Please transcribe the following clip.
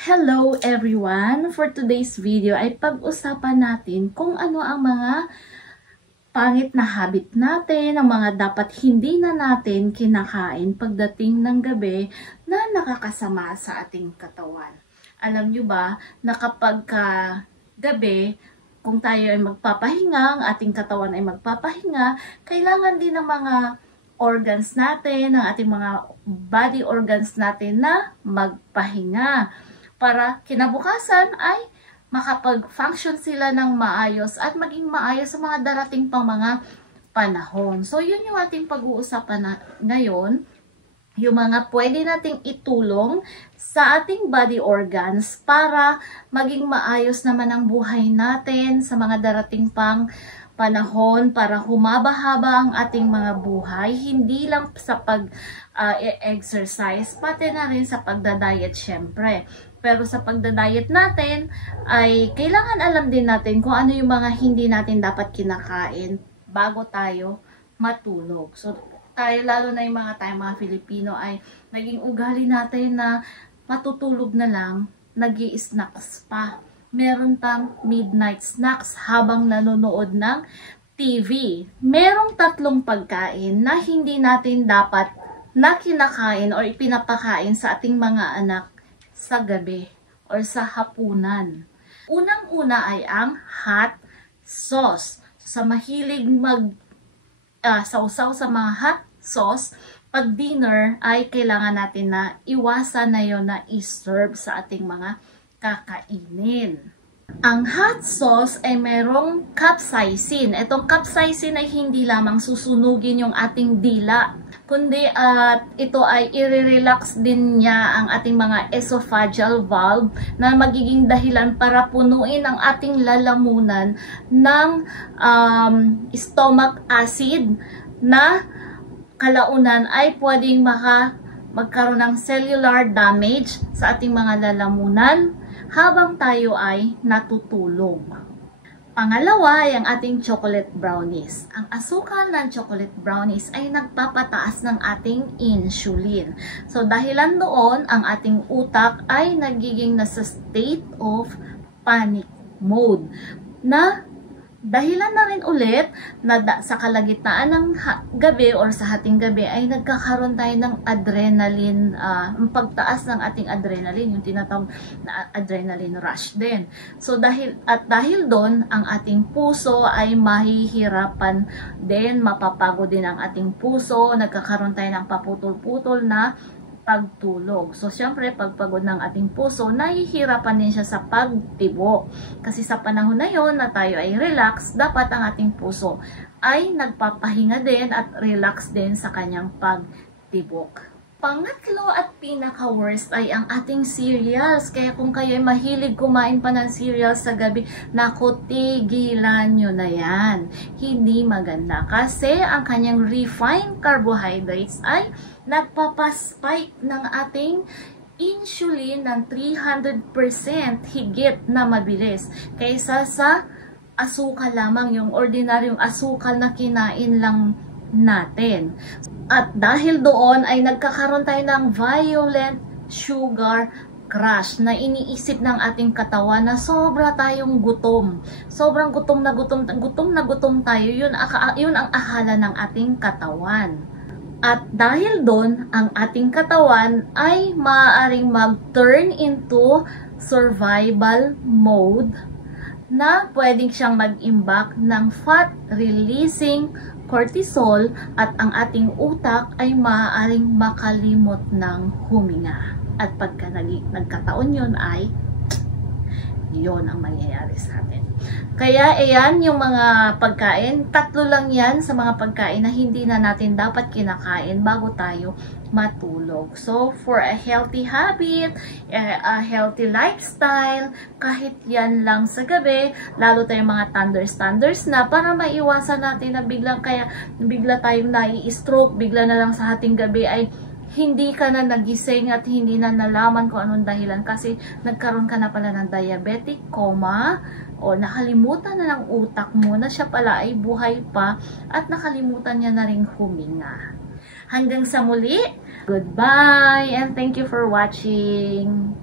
Hello everyone! For today's video ay pag-usapan natin kung ano ang mga pangit na habit natin, ang mga dapat hindi na natin kinakain pagdating ng gabi na nakakasama sa ating katawan. Alam nyo ba na kapag gabi, kung tayo ay magpapahinga, ang ating katawan ay magpapahinga, kailangan din ng mga organs natin, ng ating mga body organs natin na magpahinga para kinabukasan ay makapag-function sila ng maayos at maging maayos sa mga darating pang mga panahon. So, yun yung ating pag-uusapan ngayon, yung mga pwede nating itulong sa ating body organs para maging maayos naman ang buhay natin sa mga darating pang panahon, para humaba-haba ang ating mga buhay, hindi lang sa pag-exercise, pati na rin sa pagda-diet syempre. Pero sa pagda-diet natin, ay kailangan alam din natin kung ano yung mga hindi natin dapat kinakain bago tayo matulog. So, tayo, lalo na yung mga Filipino, ay naging ugali natin na matutulog na lang, nag-i-snacks pa. Meron pang midnight snacks habang nanonood ng TV. Merong tatlong pagkain na hindi natin dapat na kinakain o ipinapakain sa ating mga anak sa gabi or sa hapunan. Unang-una ay ang hot sauce. Sa mahilig sausaw sa mga hot sauce, pag dinner ay kailangan natin na iwasan na yon na i-serve sa ating mga kakainin. Ang hot sauce ay merong capsaicin. Itong capsaicin ay hindi lamang susunugin yung ating dila, kundi ito ay i-relax din niya ang ating mga esophageal valve na magiging dahilan para punuin ang ating lalamunan ng stomach acid na kalaunan ay pwedeng magkaroon ng cellular damage sa ating mga lalamunan habang tayo ay natutulog. Pangalawa ay ang ating chocolate brownies. Ang asukal ng chocolate brownies ay nagpapataas ng ating insulin. So dahilan doon, ang ating utak ay nagiging nasa state of panic mode na dahilan na rin ulit na sa kalagitnaan ng gabi or sa hating gabi ay nagkakaroon tayo ng adrenaline, pagtaas ng ating adrenaline, yung tinatawag na adrenaline rush din. So dahil doon, ang ating puso ay mahihirapan din, mapapagod din ang ating puso, nagkakaroon tayo ng paputol-putol na pagtulog. So, syempre, pagpagod ng ating puso, nahihirapan din siya sa pagtibok. Kasi sa panahon na yon na tayo ay relax, dapat ang ating puso ay nagpapahinga din at relax din sa kanyang pagtibok. Pangatlo at pinaka-worst ay ang ating cereals. Kaya kung kayo ay mahilig kumain pa ng cereals sa gabi, naku, tigilan nyo na yan. Hindi maganda. Kasi ang kanyang refined carbohydrates ay nagpapaspike ng ating insulin ng 300% higit na mabilis kaysa sa asukal lamang, yung ordinaryong asukal na kinain lang natin. At dahil doon ay nagkakaroon tayo ng violent sugar crash na iniisip ng ating katawan na sobra tayong gutom. Sobrang gutom na gutom tayo. Yun ang akala ng ating katawan. At dahil doon, ang ating katawan ay maaaring mag-turn into survival mode na pwedeng siyang mag-imbak ng fat-releasing cortisol at ang ating utak ay maaaring makalimot ng huminga. At pagka nagkataon yun ay yun ang mangyayari sa atin. Kaya ayan yung mga pagkain, tatlo lang yan sa mga pagkain na hindi na natin dapat kinakain bago tayo matulog. So, for a healthy habit, a healthy lifestyle, kahit yan lang sa gabi, lalo tayong mga thunders na para maiwasan natin na bigla tayong nai-stroke, bigla na lang sa hating gabi ay hindi ka na nagising at hindi na nalaman kung anong dahilan kasi nagkaroon ka na pala ng diabetic coma o nakalimutan na ng utak mo na siya pala ay buhay pa at nakalimutan niya na ring huminga. Hanggang sa muli, goodbye and thank you for watching.